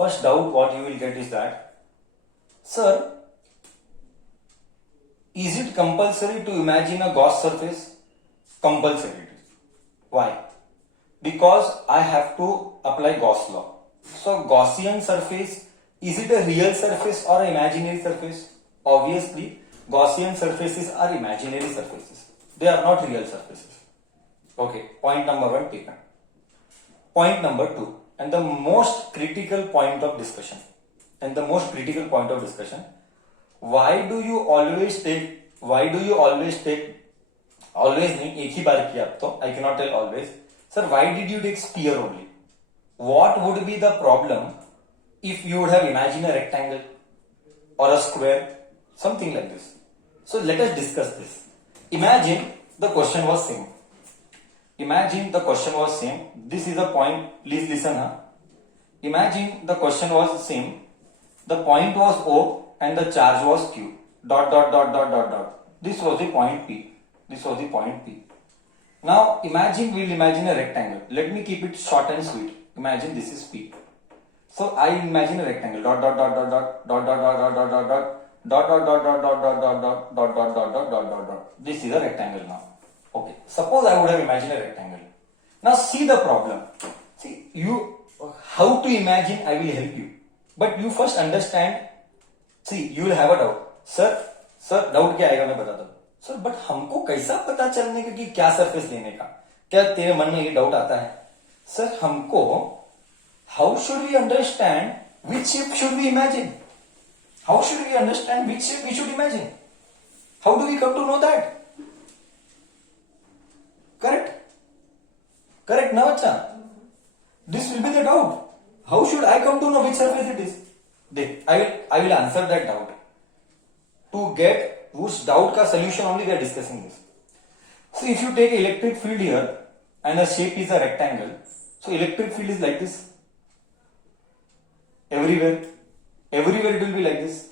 first doubt what you will get is that, sir, is it compulsory to imagine a Gauss surface? Compulsory it is. Why? Because I have to apply Gauss law. So Gaussian surface, is it a real surface or an imaginary surface? Obviously, Gaussian surfaces are imaginary surfaces. They are not real surfaces. Okay, point number 1 taken. Point number 2, and the most critical point of discussion. Why do you always take, always नहीं, एक ही बार किया अब तो, I cannot tell always. Sir, why did you take sphere only? What would be the problem if you would have imagined a rectangle or a square, something like this? So let us discuss this. Imagine the question was same. This is a point, please listen. Imagine the question was same. The point was O and the charge was Q. Dot. This was the point P. Now we'll imagine a rectangle. Let me keep it short and sweet. Imagine this is P. So I imagine a rectangle. Dot. This is a rectangle now. Okay. Suppose I would have imagined a rectangle. Now see the problem. See, how to imagine, I will help you. But you first understand. See, you will have a doubt. Sir, doubt क्या आएगा मैं बताता हूँ. Sir, but हमको कैसा पता चलने का कि क्या सरफेस लेने का? क्या तेरे मन में ये डाउट आता है? Sir, हमको how should we understand which shape should we imagine? How should we understand which shape we should imagine? How do we come to know that? Correct ना बच्चा? This will be the doubt. How should I come to know which surface it is? देख, I will answer that doubt. To get उस doubt का solution only we are discussing this. So if you take electric field here and the shape is a rectangle, so electric field is like this. Everywhere it will be like this.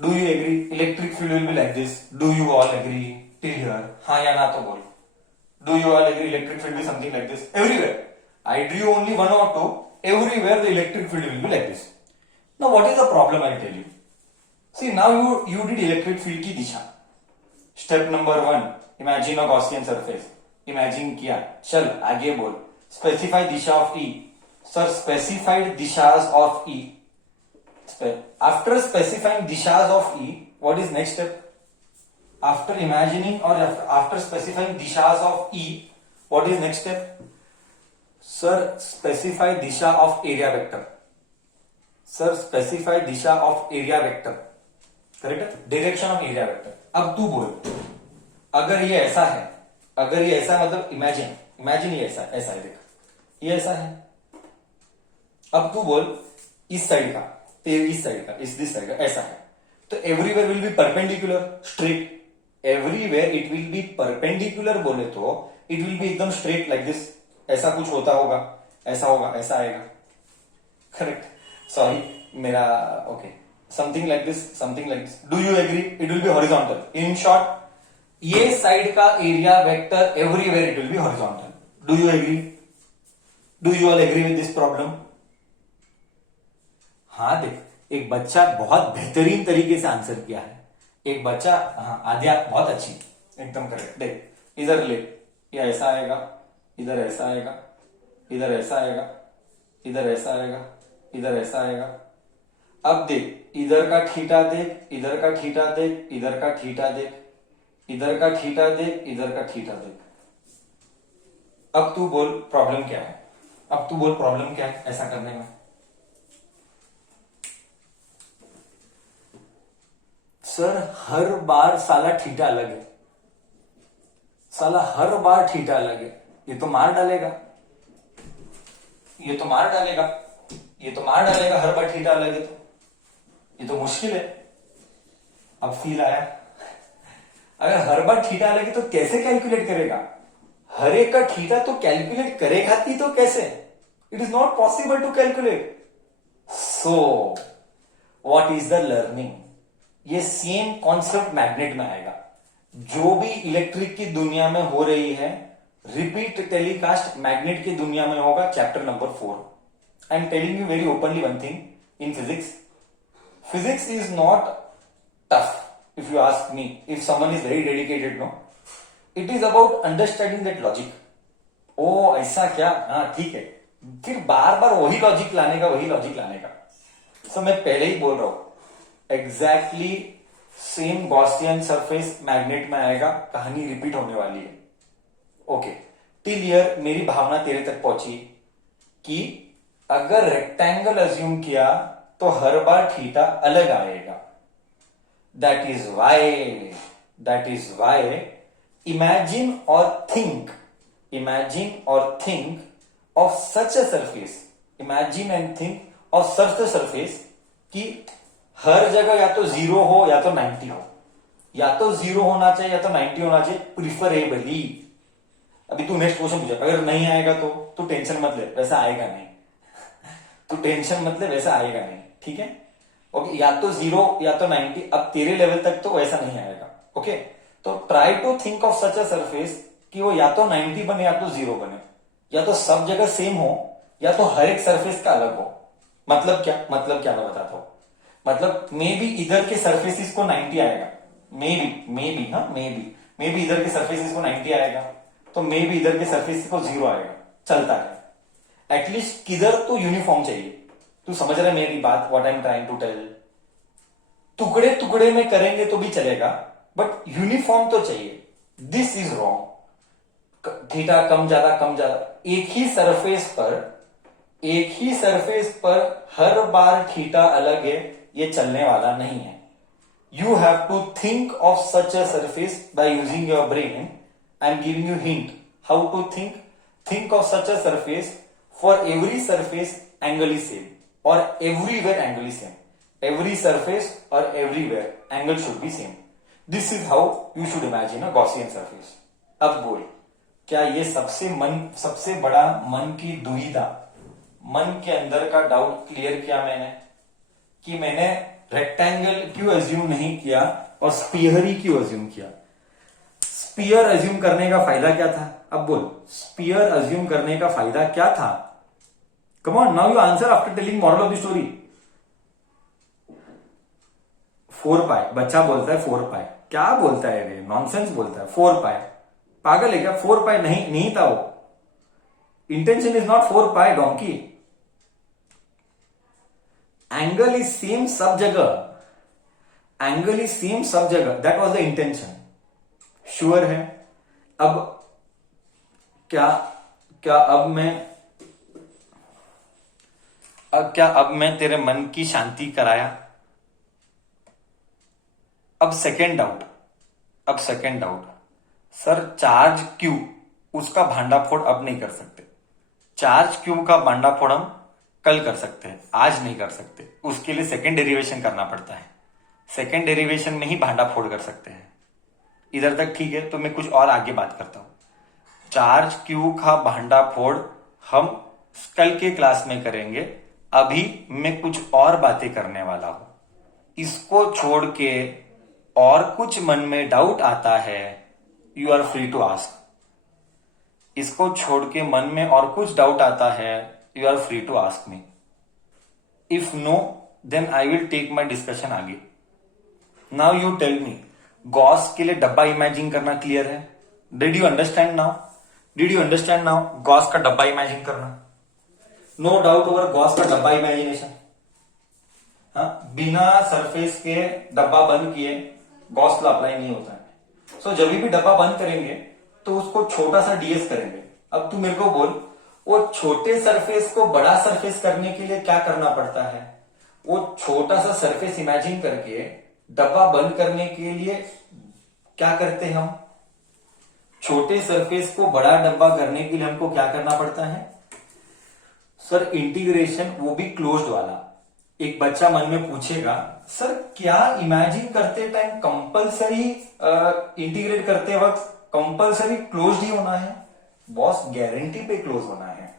Do you agree? Electric field will be like this. Do you all agree till here? हाँ या ना तो बोल. Do you all agree electric field will be something like this? Everywhere. I drew only one or two. Everywhere the electric field will be like this. Now what is the problem, I'll tell you. See, now you did electric field की दिशा. Step number 1, imagine a Gaussian surface. Imagine किया. चल आगे बोल. Specify Disha of E. Sir, specified dishas of E. After specifying dishas of E, what is next step? After imagining or after specifying dishas of E, what is next step? Sir, specify disha of area vector. Correct? Direction of area vector. अब तू बोल, अगर ये ऐसा है मतलब imagine ये ऐसा है, देख ये ऐसा है. अब तू बोल इस साइड का दिस साइड का ऐसा है, तो everywhere will be perpendicular straight. Everywhere it will be perpendicular बोले तो इट विल बी एकदम स्ट्रेट लाइक दिस. ऐसा कुछ होता होगा, ऐसा आएगा. करेक्ट? सॉरी मेरा okay. Something like this. Do you agree? It will be horizontal. In short, ये साइड का area vector everywhere it will be horizontal. Do you agree? Do you all agree with this problem? हाँ देख, एक बच्चा बहुत बेहतरीन तरीके से आंसर किया है. एक बच्चा, हाँ आद्या बहुत अच्छी, एकदम करेक्ट. देख इधर ले, ये ऐसा आएगा, इधर ऐसा आएगा, इधर ऐसा आएगा, इधर ऐसा आएगा, इधर ऐसा आएगा. अब देख, इधर का थीटा देख, इधर का थीटा देख, इधर का थीटा देख, इधर का थीटा देख, इधर का थीटा देख. अब तू बोल प्रॉब्लम क्या है ऐसा करने में? सर हर बार साला थीटा अलग है. ये तो मार डालेगा. हर बार थीटा अलग है तो ये तो मुश्किल है. अब फील आया? अगर हर बार थीटा अलग है तो कैसे कैलकुलेट करेगा? हर एक का थीटा तो कैलकुलेट करेगा ही तो कैसे? It is not possible to calculate. So what is the learning? ये सेम कॉन्सेप्ट मैग्नेट में आएगा. जो भी इलेक्ट्रिक की दुनिया में हो रही है रिपीट टेलीकास्ट मैग्नेट की दुनिया में होगा, chapter number 4। I am telling you very openly one thing in physics, physics is not tough if you ask me, if someone is very dedicated, no, it is about understanding that logic. ओ ऐसा क्या, हाँ ठीक है, फिर बार बार वही logic लाने का, वही लॉजिक लाने का। सो मैं पहले ही बोल रहा हूं, exactly same Gaussian surface magnet में आएगा, कहानी रिपीट होने वाली है। ओके, टिल हियर मेरी भावना तेरे तक पहुंची कि अगर रेक्टेंगल अज्यूम किया तो हर बार थीटा अलग आएगा। दैट इज वाई इमेजिन और think of such a surface, imagine and think of such a surface कि हर जगह या तो 0 हो या तो 90 हो, या तो 0 होना चाहिए या तो 90 होना चाहिए, प्रिफरेबली। अभी तू नेक्स्ट क्वेश्चन पूछा, अगर नहीं आएगा तो तू टेंशन मत ले, वैसा आएगा नहीं। तू टेंशन मत ले, वैसा आएगा नहीं, ठीक है। ओके, या तो 0 या तो 90, अब तेरे लेवल तक तो वैसा नहीं आएगा। ओके, तो try to think of such a surface कि वो या तो 90 बने या तो 0 बने, या तो सब जगह सेम हो या तो हर एक सरफेस का अलग हो। मतलब क्या मैं बताता हूं। मतलब मे बी इधर के सरफेसिस को 90 आएगा, मे बी इधर के सरफेसिस को 90 आएगा, तो मे बी इधर के सरफेस को 0 आएगा, चलता है। एटलीस्ट किधर तो यूनिफॉर्म चाहिए। तू समझ रहा है मेरी बात, what I am trying to tell. टुकड़े टुकड़े में करेंगे तो भी चलेगा, बट यूनिफॉर्म तो चाहिए। This is wrong. थीटा कम ज्यादा, एक ही सरफेस पर हर बार थीटा अलग है, ये चलने वाला नहीं है। You have to think of such a surface by using your brain. I am giving you hint how to think of such a surface. For every surface angle is same और everywhere angle is same. Every surface और everywhere angle should be same. This is how you should imagine a Gaussian surface. अब बोल, क्या ये सबसे बड़ा मन की दुविधा, मन के अंदर का डाउट क्लियर किया मैंने कि मैंने रेक्टेंगल क्यों अज्यूम नहीं किया और स्पीयर ही क्यों अज्यूम किया। स्पीयर अज्यूम करने का फायदा क्या था? अब बोल, स्पीयर अज्यूम करने का फायदा क्या था? Come on, now you answer after telling moral of the story. 4 पाई, बच्चा बोलता है 4 पाई, क्या बोलता है रे, नॉनसेंस बोलता है। 4 पाई, पागल है क्या? 4 पाई नहीं था वो। Intention is not 4 pi donkey. Angle is same सब जगह, एंगल इज सेम सब जगह, that was the intention. Sure है? अब क्या अब मैं तेरे मन की शांति कराया? अब second doubt, sir charge Q, उसका भांडाफोड़ अब नहीं कर सकते। चार्ज क्यू का भांडाफोड़ हम कल कर सकते हैं, आज नहीं कर सकते। उसके लिए सेकेंड डेरिवेशन करना पड़ता है। सेकेंड डेरिवेशन में ही भांडाफोड़ कर सकते हैं। इधर तक ठीक है? तो मैं कुछ और आगे बात करता हूं। चार्ज क्यू का भांडाफोड़ हम कल के क्लास में करेंगे। अभी मैं कुछ और बातें करने वाला हूं। इसको छोड़ के और कुछ मन में डाउट आता है, you are free to ask. इसको छोड़ के मन में और कुछ डाउट आता है, you are free to ask me. If no, then I will take my discussion आगे। Now you tell me, Gauss के लिए डब्बा इमेजिन करना क्लियर है? Did you understand now Gauss का डब्बा इमेजिन करना? नो डाउट ओवर गॉस का डब्बा इमेजिनेशन। बिना सरफेस के डब्बा बंद किए गॉस लॉ अप्लाई नहीं होता है। सो जब भी डब्बा बंद करेंगे तो उसको छोटा सा डीएस करेंगे। अब तू मेरे को बोल, वो छोटे सरफेस को बड़ा सरफेस करने के लिए क्या करना पड़ता है? वो छोटा सा सरफेस इमेजिन करके डब्बा बंद करने के लिए क्या करते हैं हम? छोटे सरफेस को बड़ा डब्बा करने के लिए हमको क्या करना पड़ता है? सर इंटीग्रेशन, वो भी क्लोज्ड वाला। एक बच्चा मन में पूछेगा, सर क्या इमेजिन करते टाइम कंपलसरी इंटीग्रेट करते वक्त कंपलसरी क्लोज्ड ही होना है? बॉस गारंटी पे क्लोज होना है,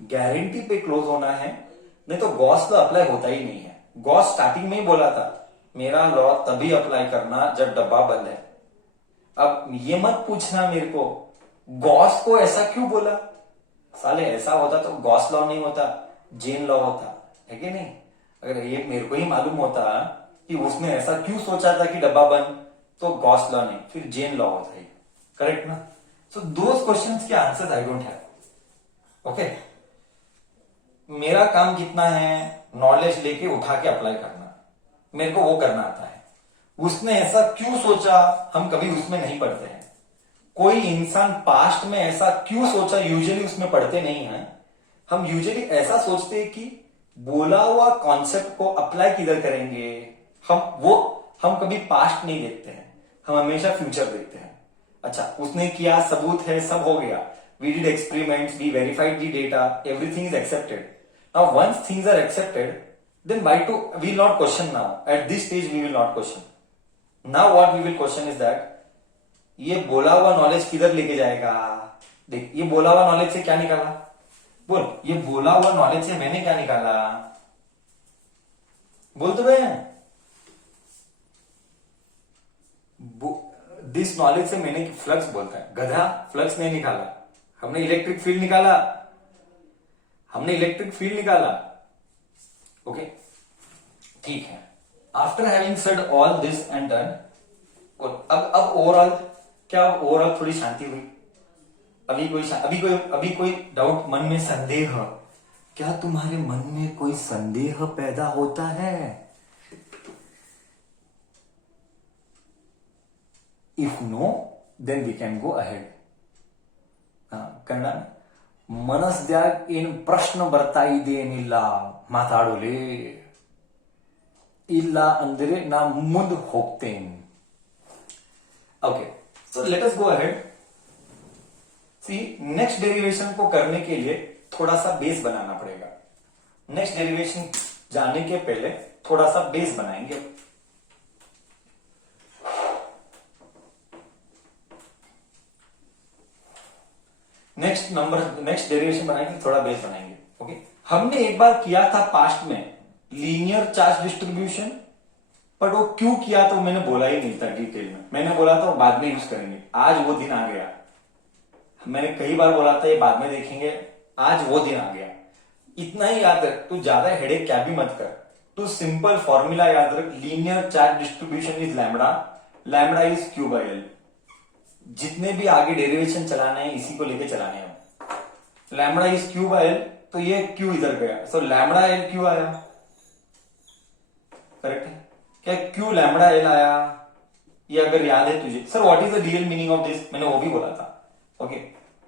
गारंटी पे क्लोज होना है, नहीं तो गॉस लॉ अप्लाई होता ही नहीं है। गॉस स्टार्टिंग में ही बोला था, मेरा लॉ तभी अप्लाई करना जब डब्बा बंद है। अब ये मत पूछना मेरे को गॉस को ऐसा क्यों बोला? साले ऐसा होता तो गॉस लॉ नहीं होता, जेन लॉ होता, है कि नहीं? अगर ये मेरे को ही मालूम होता कि उसने ऐसा क्यों सोचा था कि डब्बा बंद, तो गॉस लॉ नहीं, फिर जेन लॉ होता है। करेक्ट ना? सो दोज क्वेश्चंस के answers I don't have. Okay, मेरा काम कितना है? नॉलेज लेके उठा के अप्लाई करना, मेरे को वो करना आता है। उसने ऐसा क्यों सोचा, हम कभी उसमें नहीं पढ़ते हैं। कोई इंसान पास्ट में ऐसा क्यों सोचा, यूजुअली उसमें पढ़ते नहीं है। हम यूजुअली ऐसा सोचते हैं कि बोला हुआ कॉन्सेप्ट को अप्लाई किधर करेंगे, हम कभी पास्ट नहीं देखते हैं, हम हमेशा फ्यूचर देखते हैं। अच्छा, उसने किया, सबूत है, सब हो गया, we did experiments, we verified the data, everything is accepted. Now once things are accepted, then why to we will not question now, at this stage we will not question. Now what we will question is that ये बोला हुआ knowledge किधर लेके जाएगा। देख, ये बोला हुआ नॉलेज से क्या निकाला, बोल, ये बोला हुआ नॉलेज से मैंने क्या निकाला, बोल तो भाई। दिस नॉलेज से मैंने फ्लक्स बोलता है, गधा फ्लक्स नहीं निकाला, हमने इलेक्ट्रिक फील्ड निकाला, हमने इलेक्ट्रिक फील्ड निकाला। ओके, ठीक है। After having said all this and done, अब ओवरऑल क्या, ओवरऑल थोड़ी शांति हुई। अभी कोई डाउट मन में, संदेह, क्या तुम्हारे मन में कोई संदेह पैदा होता है? If no, then we can go ahead. Kannada में मनस्द्याग इन प्रश्न ಬರ್ತಾ ಇದೇನಿಲ್ಲ, ಮಾತಾಡೋಲೆ ಇಲ್ಲ ಅಂದ್ರೆ ನಾ ಮುಂದೆ ಹೋಗ್ತೇನೆ। Okay, so let us go ahead. See, next derivation को करने के लिए थोड़ा सा बेस बनाना पड़ेगा। नेक्स्ट डेरिवेशन जाने के पहले थोड़ा सा बेस बनाएंगे। नेक्स्ट डेरिवेशन बनाएंगे, थोड़ा बेस बनाएंगे। ओके, हमने एक बार किया था पास्ट में लीनियर चार्ज डिस्ट्रीब्यूशन, पर वो क्यों किया तो मैंने बोला ही नहीं था डिटेल में। मैंने बोला था बाद में यूज करेंगे, आज वो दिन आ गया। मैंने कई बार बोला था ये बाद में देखेंगे, आज वो दिन आ गया। इतना ही याद रख, तू ज्यादा हेडेक क्या भी मत कर, तू सिंपल फॉर्मूला याद रख, linear charge distribution is lambda, lambda is Q by L. जितने भी आगे डेरिवेशन चलाने हैं इसी को लेके चलाने हैं। Lambda is Q by L, तो ये क्यू इधर गया, सो लैम्बडा एल क्यू आया। करेक्ट है क्या? क्यू लैम्बडा एल आया, ये अगर याद है तुझे। Sir what is the real meaning of this, मैंने वो भी बोला था। ओके,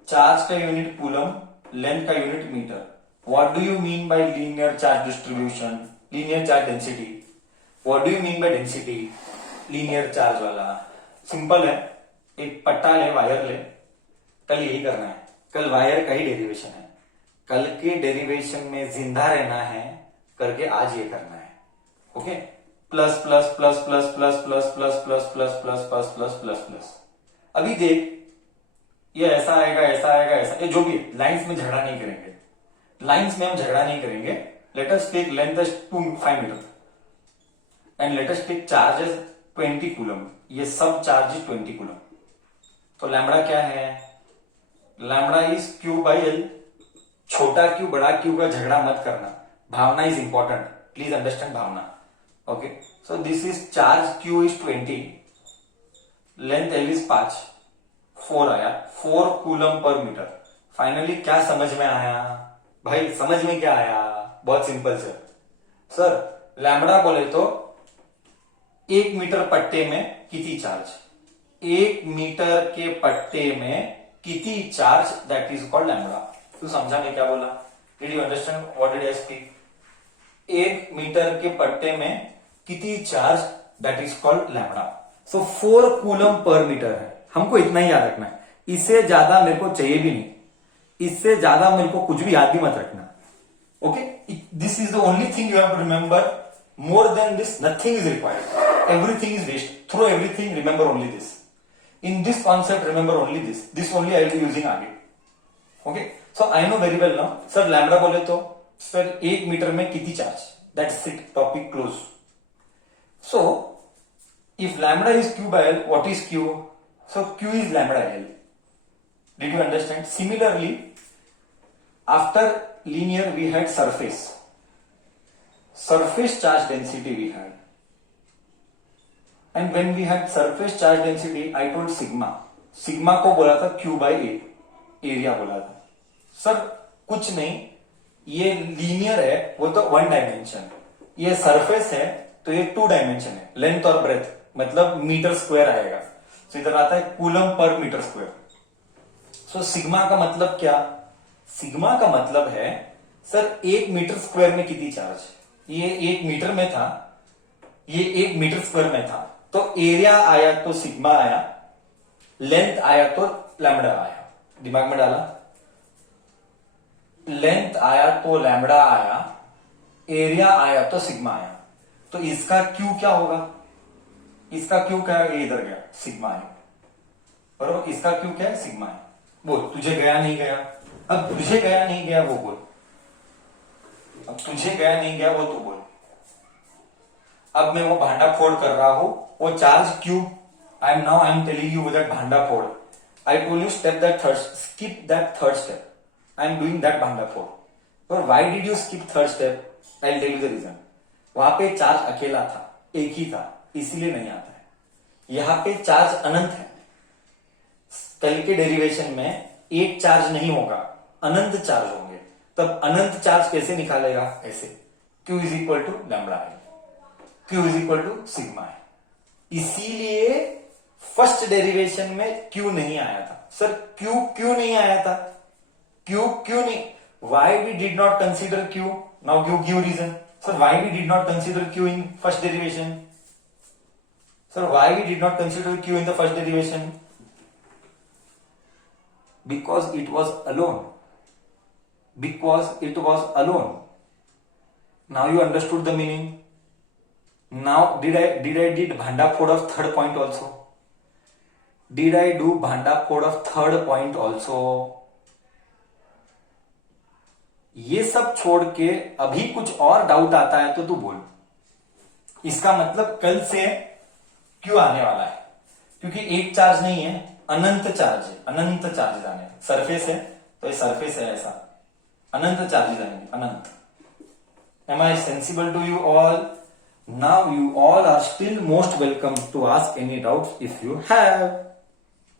चार्ज का यूनिट कूलम, लेंथ का unit metre. What do you mean by linear charge distribution, linear charge density? What do you mean by density, linear charge वाला? Simple है, एक पट्टा ले, वायर ले, कल यही करना है, कल वायर का ही डेरिवेशन है, कल के डेरिवेशन में जिंदा रहना है करके आज ये करना है। Okay, plus plus plus plus plus plus plus plus plus plus plus plus plus plus. अभी देख, ये ऐसा आएगा, ऐसा आएगा, ऐसा, ये जो भी लाइंस में झगड़ा नहीं करेंगे, लाइंस में हम झगड़ा नहीं करेंगे। Let us take length as 5 metre and let us take charge as 20 coulomb. ये सब चार्ज इज 20 कूलम। तो लैम्बडा क्या है? Lambda is Q by L. छोटा क्यू बड़ा क्यू का झगड़ा मत करना, भावना इज इंपॉर्टेंट, प्लीज अंडरस्टैंड भावना। Okay, so this is charge Q is 20, length L is 5, 4 आया, 4 कूलम पर मीटर। फाइनली क्या समझ में आया भाई? समझ में क्या आया? बहुत सिंपल सर, लैम्बडा बोले तो 1 मीटर पट्टे में कितनी चार्ज, 1 मीटर के पट्टे में कितनी charge, that is called lambda. तू समझा मैं क्या बोला? Did you understand what did I speak? 1 metre के पट्टे में कितनी charge, that is called lambda. So 4 coulomb per metre है, हमको इतना ही याद रखना है, इससे ज्यादा मेरे को चाहिए भी नहीं, इससे ज्यादा मेरे को कुछ भी याद भी मत रखना। Okay, this is the only thing you have to remember, more than this nothing is required, everything is waste, throw everything, remember only this. In this concept, remember only this. This only I will be using आगे. Okay? So I know very well now. Sir lambda बोले तो sir 1 metre में कितनी charge? That's it. Topic close. So if lambda is q by L, what is q? So q is lambda L. Did you understand? Similarly, after linear we had surface charge density we had, and when we had surface charge density I told sigma को बोला था Q by A, area बोला था. Sir कुछ नहीं, ये linear है वो तो 1 डायमेंशन, ये सरफेस है तो ये 2 डायमेंशन है, लेंथ और ब्रेथ मतलब मीटर स्क्वायर आएगा. तो इधर आता है coulomb per metre square. So sigma का मतलब क्या? सिग्मा का मतलब है सर 1 मीटर स्क्वायर में कितनी चार्ज. ये 1 मीटर में था, ये 1 मीटर स्क्वायर में था, तो एरिया आया तो सिग्मा आया, लेंथ आया तो लैम्बडा आया. दिमाग में डाला, लेंथ आया तो लैम्बडा आया, एरिया आया तो सिग्मा आया. तो इसका क्यू क्या होगा? इसका क्यू क्या है? ये इधर गया, सिग्मा है. बरोबर, इसका क्यू क्या है? सिग्मा है. बोल, तुझे गया नहीं गया? अब तुझे गया नहीं गया वो बोल. अब तुझे गया नहीं गया वो तो बोल. अब मैं वो भांडा फोड़ कर रहा हूं, वो charge Q, I am telling you that भांडा फोड़. I told you step that third, skip that third step. I am doing that भांडा फोड़. और why did you skip third step? I will tell you the reason. वहां पे charge अकेला था, एक ही था, इसीलिए नहीं आता है. यहां पे चार्ज अनंत है. कल के डेरिवेशन में एक चार्ज नहीं होगा, अनंत चार्ज होंगे. तब अनंत चार्ज कैसे निकालेगा? ऐसे, Q is equal to lambda है, Q is equal to sigma है. इसीलिए फर्स्ट डेरिवेशन में Q नहीं आया था. सर Q क्यों नहीं आया था? Q क्यों नहीं? Why we did not consider Q? Now give reason. Sir, why we did not consider Q in first derivation? Sir, why we did not consider Q in the first derivation? Because it was alone. Because it was alone. Now you understood the meaning. Now did I did bhanda phod of third point also? Did I do bhanda phod of third point also? ये सब छोड़ के अभी कुछ और doubt आता है तो तू बोल. इसका मतलब कल से क्यों आने वाला है? क्योंकि एक चार्ज नहीं है, अनंत चार्ज है. अनंत चार्ज आने, सरफेस है तो ये सरफेस है, ऐसा अनंत चार्ज आएंगे, अनंत. Am I sensible to you all? Now you all are still most welcome to ask any doubts if you have.